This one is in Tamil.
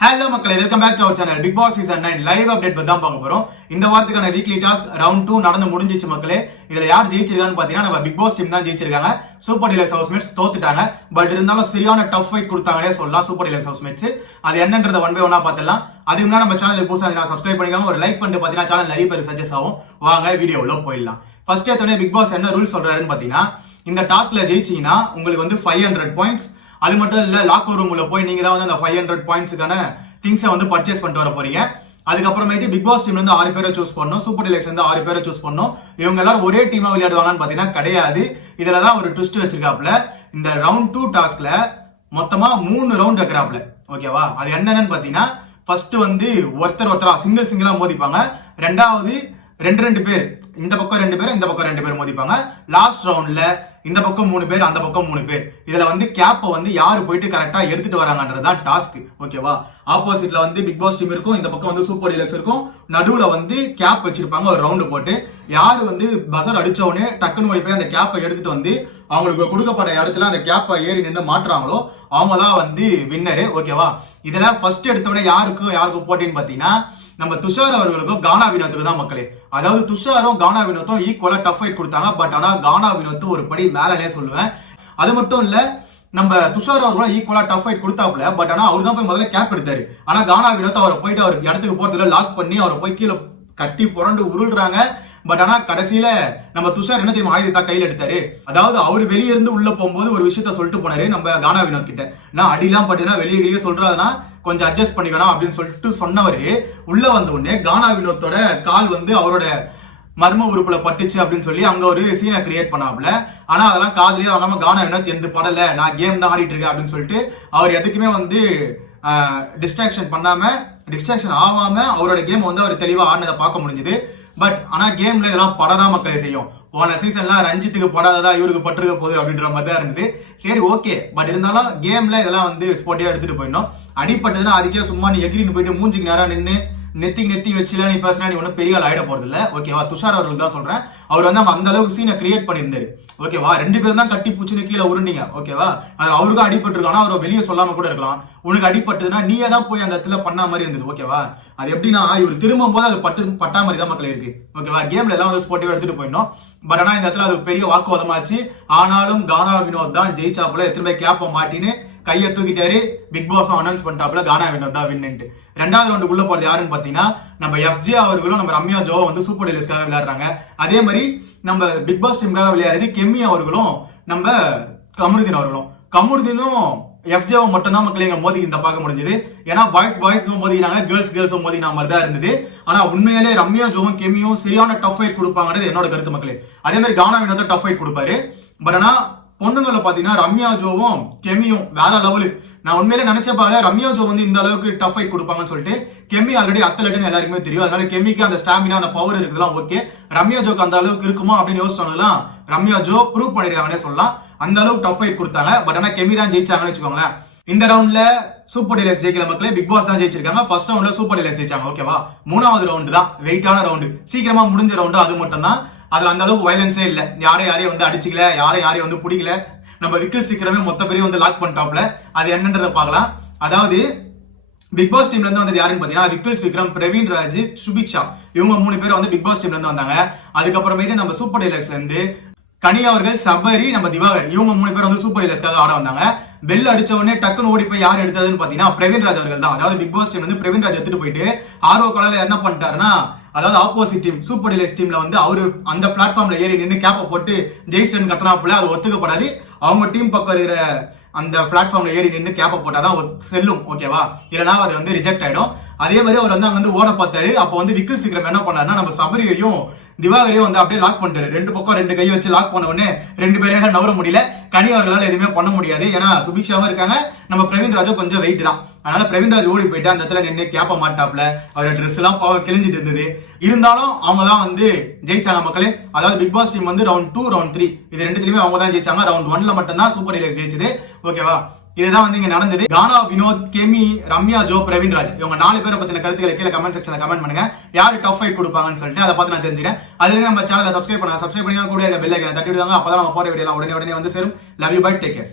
ஹலோ மக்களே welcome back to our channel Bigg Boss season nine live update பத்தி தான் பார்க்க போறோம். இந்த வாரத்துக்கான வீக்லி டாஸ்க் ரவுண்ட் டூ நடந்து முடிஞ்சிச்சு மக்களே. இதுல யார் ஜெயிச்சிருக்கான்னு பாத்தீங்கன்னா நம்ம பிக் பாஸ் டீம் தான் ஜெயிச்சிருக்காங்க. சூப்பர் டீலக்ஸ் ஹவுஸ்மேட்ஸ் தோத்துட்டாங்க. பட் இருந்தாலும் சரியான டஃப் ஃபைட் கொடுத்தாங்கன்னே சொல்லலாம் சூப்பர் டீலக்ஸ் ஹவுஸ்மேட்ஸ் அது என்னன்றத ஒன் பை ஒன்னா பார்த்துலாம் அதுக்கு முன்னாடி நம்ம சேனல் புதுசாக சப்ஸ்கிரைப் பண்ணிக்காம ஒரு லைக் பண்ணிட்டு பாத்தீங்கன்னா சேனல் நிறைய பேர் சஜஸ்ட் ஆகும். வாங்க வீடியோவில் போயிடலாம். ஃபர்ஸ்ட் எடுத்தோடனே பிக் பாஸ் என்ன ரூல் சொல்றாருன்னு பாத்தீங்கன்னா இந்த டாஸ்க்ல ஜெயிச்சீங்கன்னா உங்களுக்கு வந்து ஃபைவ் ஹண்ட்ரட் பாயிண்ட்ஸ் அது மட்டும் இல்ல லாக்கர் ரூம்ல போய் நீங்க தான் வந்து அந்த ஃபைவ் ஹண்ட்ரட் பாயிண்ட்ஸுக்கான திங்ஸை வந்து பர்ச்சேஸ் பண்ணிட்டு வர போறீங்க. அதுக்கப்புறமேட்டு பிக் பாஸ் டீம்ல இருந்து ஆறு பேரை சூஸ் பண்ணணும். சூப்பர் டிலக்ஸ் இருந்து ஆறு பேரை சூஸ் பண்ணணும். இவங்க எல்லாரும் ஒரே டீமா விளையாடுவாங்கன்னு பாத்தீங்கன்னா கிடையாது. இதுல தான் ஒரு ட்விஸ்ட் வச்சிருக்காப்ல இந்த ரவுண்ட் டூ டாஸ்க்ல மொத்தமா மூணு ரவுண்ட் வைக்கிறாப்ல ஓகேவா அது என்னன்னு பாத்தீங்கன்னா ஃபர்ஸ்ட் வந்து ஒருத்தர் ஒருத்தரா சிங்கிள் சிங்கிளா மோதிப்பாங்க. ரெண்டாவது ரெண்டு ரெண்டு பேர். இந்த பக்கம் ரெண்டு பேர் இந்த பக்கம் ரெண்டு பேர் மோதிப்பாங்க. லாஸ்ட் ரவுண்ட்ல இந்த பக்கம் மூணு பேர் அந்த பக்கம் மூணு பேர். இதுல வந்து கேப்பை வந்து யாரு போயிட்டு கரெக்டா எடுத்துட்டு வராங்கன்றதுதான் டாஸ்க் ஓகேவா ஆப்போசிட்ல வந்து பிக் பாஸ் டீம் இருக்கும் இந்த பக்கம் வந்து சூப்பர் டீலக்ஸ் இருக்கும். நடுவுல வந்து கேப் வச்சிருப்பாங்க ஒரு ரவுண்டு போட்டு. யாரு வந்து பசர் அடிச்ச உடனே டக்குன்னு ஓடி போய் அந்த கேப்பை எடுத்துட்டு வந்து அவங்களுக்கு கொடுக்கப்பட்ட இடத்துல அந்த கேப்பை ஏறி நின்று மாட்டுறாங்களோ அவங்க தான் வந்து வின்னரு ஓகேவா இதில் ஃபர்ஸ்ட் எடுத்த உடனே யாருக்கும் யாருக்கும் போட்டின்னு பாத்தீங்கன்னா நம்ம துஷார் அவர்களுக்கும் கானா வினோத்துக்கு தான் மக்களே. அதாவது துஷாரும் கானா வினோத்தும் ஈக்குவலா டஃப் ஃபைட் கொடுத்தாங்க. பட் ஆனா கானா வினோத்தும் ஒரு படி மேலனே சொல்லுவேன். அது மட்டும் இல்ல நம்ம துஷார் அவர்களும் ஈக்குவலா டஃப் ஃபைட் கொடுத்தாப்ல பட் ஆனா அவர் தான் போய் முதல்ல கேப் எடுத்தாரு. ஆனா கானா வினோத் அவரை போயிட்டு அவர் இடத்துக்கு போறதுல லாக் பண்ணி அவரை போய் கீழே கட்டி புரண்டு உருள்றாங்க. பட் ஆனா கடைசியில நம்ம துஷார் என்ன தெரியுமா? ஆயுதத்தா கையில எடுத்தாரு. அதாவது அவர் வெளியே இருந்து உள்ள போகும்போது ஒரு விஷயத்த சொல்லிட்டு போனாரு நம்ம கானா வினோத் கிட்ட. நான் அடிலாம் பட்டுனா வெளியே வெளியே சொல்றாதுன்னா கொஞ்சம் அட்ஜஸ்ட் பண்ணிக்கணும் அப்படின்னு சொல்லிட்டு சொன்னவர் உள்ள வந்த உடனே கானா வினோத்தோட கால் வந்து அவரோட மர்ம உறுப்புல பட்டுச்சு அப்படின்னு சொல்லி அங்க ஒரு சீனை கிரியேட் பண்ணாப்ல ஆனா அதெல்லாம் காதலியே வாங்காம கானா வினோத் எந்த படல நான் கேம் தான் ஆடிட்டு இருக்கேன் அப்படின்னு சொல்லிட்டு அவர் எதுக்குமே வந்து டிஸ்ட்ராக்ஷன் பண்ணாம டிஸ்ட்ராக்ஷன் ஆகாம அவரோட கேம் வந்து அவர் தெளிவா ஆடினதை பார்க்க முடிஞ்சது. பட் ஆனா கேம்ல இதெல்லாம் படதான் மக்களை செய்யும். போன சீசன்லாம் ரஞ்சித்துக்கு போடாததா இவருக்கு பட்டிருக்க போகுது அப்படின்ற மாதிரி தான் இருந்தது. சரி ஓகே பட் இருந்தாலும் கேம்ல இதெல்லாம் வந்து ஸ்போர்ட்டியா எடுத்துட்டு போயிடணும். அடிப்பட்டதுன்னா அதுக்கே சும்மா நீ எகிரின்னு போயிட்டு மூஞ்சிக்கு நேரம் நின்று நெத்தி நெத்தி வச்சுல நீ பேசினா நீ ஒன்றும் பெரிய ஆள் ஆகிட போறது இல்லை ஓகேவா துஷார் அவர்களுக்கு தான் சொல்றேன். அவர் வந்து அந்த அளவுக்கு சீனை கிரியேட் பண்ணியிருந்தாரு. ஓகேவா ரெண்டு பேரும் தான் கட்டி பூச்சின்னு கீழே உருண்டீங்க. ஓகேவா அது அவருக்கும் அடிபட்டிருக்கானா அவர் வெளியே சொல்லாம கூட இருக்கலாம். உனக்கு அடிபட்டதுன்னா நீயே தான் போய் அந்த இடத்துல பண்ண மாதிரி இருந்தது. ஓகேவா அது எப்படின்னா இவர் திரும்பும் போது அது பட்டு பட்டா மாதிரி தான் மக்கள் இருக்கு. ஓகேவா கேம்ல எல்லாம் வந்து ஸ்போர்ட்டிவா எடுத்துட்டு போயிடணும். பட் ஆனா இந்த இடத்துல அது பெரிய வாக்குவாதமாச்சு. ஆனாலும் கானா வினோத் தான் ஜெயிச்சாப்புல எத்தனை போய் கேப்ப மாட்டின்னு கையை தூக்கிட்டாரு பிக் பாஸும் அனௌன்ஸ் பண்ணிட்டாப்ல கானா வினோத் தான் வின்னுட்டு ரெண்டாவது ரவுண்டு உள்ள போறது யாருன்னு பாத்தீங்கன்னா நம்ம எஃப்ஜே அவர்களும் நம்ம ரம்யா ஜோ வந்து சூப்பர் டெலிஸ்க்காக விளையாடுறாங்க. அதே மாதிரி நம்ம பிக் பாஸ் டீமுக்காக விளையாடுறது கெம்மி அவர்களும் நம்ம கமருதீன் அவர்களும். கமருதீனும் எஃப்ஜேவை மட்டும் தான் மக்கள் எங்க மோதி இந்த பார்க்க முடிஞ்சது. ஏன்னா பாய்ஸ் பாய்ஸும் மோதினாங்க கேர்ள்ஸ் கேர்ள்ஸும் மோதினா மாதிரி தான் இருந்தது. ஆனா உண்மையிலே ரம்யா ஜோவும் கெமியும் சரியான டஃப் ஃபைட் கொடுப்பாங்கிறது என்னோட கருத்து மக்களே. அதே மாதிரி கானா வினோத் டஃப் ஃபைட் கொடுப்பாரு. பட் ஆனா பொண்ணுங்களை பார்த்தீங்கன்னா ரம்யா ஜோவும் கெமியும் வேற லெவலு நான் உண்மையிலே நினைச்ச பாரு ரம்யா ஜோ வந்து இந்த அளவுக்கு டஃப் ஃபைட் கொடுப்பாங்கன்னு சொல்லிட்டு கெமி ஆல்ரெடி அத்தலட்டுன்னு எல்லாருக்குமே தெரியும். அதனால கெமிக்கு அந்த ஸ்டாமினா அந்த பவர் இருக்குதுலாம் ஓகே ரம்யா ஜோக்கு அந்த அளவுக்கு இருக்குமா அப்படின்னு யோசிச்சோம்லாம் ரம்யா ஜோ ப்ரூவ் பண்ணிருக்காங்கன்னே சொல்லலாம். அந்த அளவுக்கு டஃப் ஃபைட் கொடுத்தாங்க. பட் ஆனா கெமி தான் ஜெயிச்சாங்கன்னு வச்சுக்கோங்களேன். இந்த ரவுண்ட்ல சூப்பர் டீலர்ஸ் ஜெயிக்கிற மக்களே பிக் பாஸ் தான் ஜெயிச்சிருக்காங்க. ஃபர்ஸ்ட் ரவுண்ட்ல சூப்பர் டீலர்ஸ் ஜெயிச்சாங்க ஓகேவா மூணாவது ரவுண்டு தான் வெயிட்டான ரவுண்டு சீக்கிரமா முடிஞ்ச ரவுண்டு அது மட்டும் தான் அதுல அந்த அளவுக்கு வயலன்ஸே இல்ல. யாரையும் யாரையும் வந்து அடிச்சிக்கல யாரையும் யாரையும் வந்து பிடிக்கல. நம்ம விக்கெட் சீக்கிரமே மொத்த பேரையும் வந்து லாக் பண்ணிட்டாப்ல அது என்னன்றதை பார்க்கலாம். அதாவது பிக் பாஸ் டீம்ல இருந்து வந்தது யாருன்னு பாத்தீங்கன்னா விக்கல் விக்ரம் பிரவீன் ராஜ் சுபிக்ஷா இவங்க மூணு பேர் வந்து பிக் பாஸ் டீம்ல இருந்து வந்தாங்க. அதுக்கப்புறமேட்டு நம்ம சூப்பர் டீலக்ஸ்ல இருந்து கனி அவர்கள் சபரி நம்ம திவாகர். இவங்க மூணு பேர் வந்து சூப்பர் டீலக்ஸ்க்காக ஆட வந்தாங்க. பெல் அடிச்ச உடனே டக்குன்னு ஓடி போய் யார் எடுத்ததுன்னு பாத்தீங்கன்னா பிரவீன் ராஜ் அவர்கள் தான். அதாவது பிக் பாஸ் டீம் வந்து பிரவீன் ராஜ் எடுத்துட்டு போயிட்டு ஆர்வ கலர்ல என்ன பண்ணிட்டாருன்னா அதாவது ஆப்போசிட் டீம் சூப்பர் டிலக்ஸ் டீம்ல வந்து அவரு அந்த பிளாட்ஃபார்ம்ல ஏறி நின்று கேப்பை போட்டு ஜெய்சன் கத்தனாப்புல அது ஒத்துக்கப்படாது. அவங்க டீம் பக்கம் இருக்கிற அந்த பிளாட்ஃபார்ம்ல ஏறி நின்று கேப்பை போட்டாதான் செல்லும் ஓகேவா இல்லைனா அது வந்து ரிஜெக்ட் ஆயிடும். அதே மாதிரி அவர் வந்து அங்க வந்து ஓட பார்த்தாரு. அப்போ வந்து விக்கல் சீக்கிரம் என்ன பண்ணாருன்னா நம்ம சபரியையும் திவாகரையும் வந்து அப்படியே லாக் பண்ணிட்டாரு. ரெண்டு பக்கம் ரெண்டு கை வச்சு லாக் பண்ண உடனே ரெண்டு பேரையும் நவர முடியல. கனி அவர்களால் எதுவுமே பண்ண முடியாது. ஏன்னா சுபிக்ஷாவும் இருக்காங்க. நம்ம பிரவீன் ராஜா கொஞ்சம் வெயிட் தான். அதனால பிரவீன் ராஜ் ஓடி போயிட்டு அந்த இடத்துல நின்று கேப்ப மாட்டாப்ல. அவரோட ட்ரெஸ் எல்லாம் பாவம் கிழிஞ்சிட்டு இருந்தது. இருந்தாலும் அவங்க தான் வந்து ஜெயிச்சாங்க மக்களே. அதாவது பிக் பாஸ் டீம் வந்து ரவுண்ட் டூ ரவுண்ட் த்ரீ இது ரெண்டுத்துலயுமே அவங்க தான் ஜெயிச்சாங்க. ரவுண்ட் ஒன்ல மட்டும் தான் சூப்பர் டீலக்ஸ் ஜெயிச்சது. ஓகேவா இதுதான் வந்து இங்க நடந்தது. கானா வினோத் கெமி ரம்யா ஜோ பிரவீன்ராஜ் இவங்க நாலு பேரை பத்தின கருத்துக்களை கீழே கமெண்ட் செக்ஷன்ல கமெண்ட் பண்ணுங்க. யாரு டஃப் ஃபைட் கொடுப்பாங்கன்னு சொல்லிட்டு அதை பார்த்து நான் தெரிஞ்சுக்கிறேன். அதுல நம்ம சேனலை சப்ஸ்கிரைப் பண்ணுங்க சப்ஸ்கிரைப் பண்ணி கூட பெல் ஐக்கனை தட்டி விடுவாங்க. அப்பதான் நம்ம போற வீடியோ உடனே உடனே வந்து சேரும். Love you bye take care